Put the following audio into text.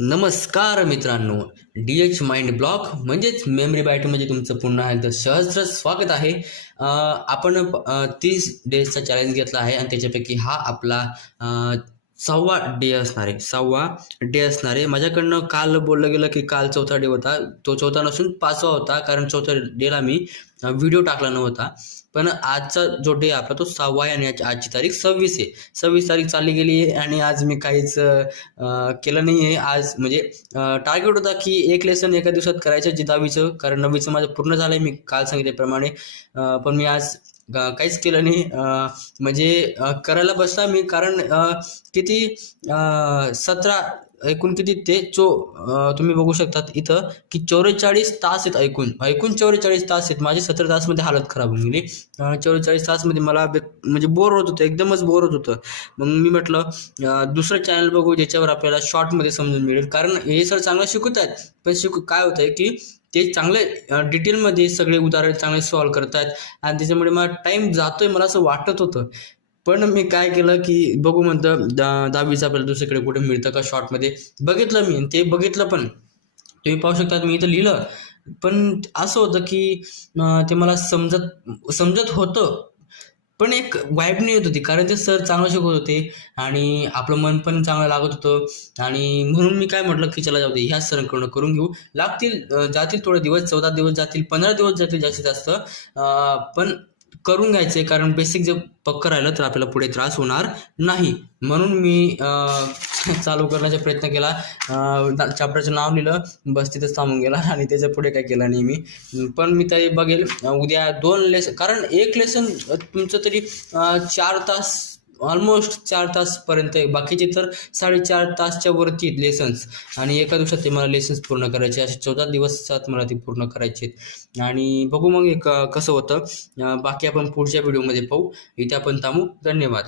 नमस्कार मित्रांनो, D H mind block म्हणजेच मेमरी बाईट म्हणजे तुमचं पुन्हा एकदा सहस्र स्वागत आहे. आपण 30 डेजचा चॅलेंज घेतला आहे आणि त्याच्यापैकी हा आपला 6वा डे असणार आहे. 6वा डे असणार आहे. माझ्याकडनं काल बोललं गेलं की काल 4था डे होता. तो 4था नसून 5वा होता, कारण 4थ्या डेला मी व्हिडिओ टाकला नव्हता. पण आजचा जो डे आपला तो 6वा आहे आणि आजची तारीख 26 आहे. 26 तारीख चालली गेली आहे आणि आज मी काहीच केलं नाही आहे. आज म्हणजे टार्गेट होता की एक लेसन एका दिवसात करायचं जे 10वीचं, कारण 9वीचं माझं पूर्ण झालं आहे मी काल सांगितल्याप्रमाणे. पण मी आज काहीच केलं नाही. म्हणजे करायला बसला मी, कारण किती 17 एकूण किती ते तुम्ही बघू शकतात इथं की 44 तास आहेत. ऐकून 44 तास आहेत. माझे 17 तासमध्ये हालत खराब होऊन गेली. 44 तासमध्ये मला म्हणजे बोर होत होतं, एकदमच बोर होत होतं. मग मी म्हटलं दुसरं चॅनल बघू ज्याच्यावर आपल्याला शॉर्टमध्ये समजून मिळेल, कारण हे सर चांगलं शिकवत आहेत. पण काय होतं आहे की ते चांगले डिटेलमध्ये सगळे उदाहरण चांगले सॉल्व करत आहेत आणि त्याच्यामुळे मला टाईम जातोय मला असं वाटत होतं. पण मी काय केलं की बघू म्हणतं 10वीचं आपल्याला दुसरीकडे कुठे मिळतं का शॉर्टमध्ये. बघितलं मी, ते बघितलं. पण तुम्ही पाहू शकता मी इथं लिहिलं, पण असं होतं की ते मला समजत होतं, पण एक वाईब नाही येत होती, कारण ते सर चांगलं शिकवत होते आणि आपलं मन पण चांगलं लागत होतं. आणि म्हणून मी काय म्हटलं की चला जाऊ दे, ह्याच सरांकडून करून घेऊ. जातील थोडे दिवस, 14 दिवस जातील, 15 दिवस जातील जास्तीत जास्त, पण करून घ्यायचे, कारण बेसिक जर पक्कं राहिलं तर आपल्याला पुढे त्रास होणार नाही. म्हणून मी चालू करण्याचा प्रयत्न केला. चॅप्टरचं नाव लिहिलं, बस तिथंच थांबून गेला आणि त्याच्या पुढे काय केलं नाही मी. पण मी तरी बघेल उद्या 2 लेसन, कारण एक लेसन तुमचं तरी 4 तास, ऑलमोस्ट 4 तासपर्यंत आहे. बाकीचे तर 4.5 तासच्या वरती लेसन्स, आणि एका दिवसात ते मला लेसन्स पूर्ण करायचे. असे 14 दिवसात मला ते पूर्ण करायचे. आणि बघू मग कसं होतं. बाकी आपण पुढच्या व्हिडिओमध्ये पाहू. इथे आपण थांबू. धन्यवाद.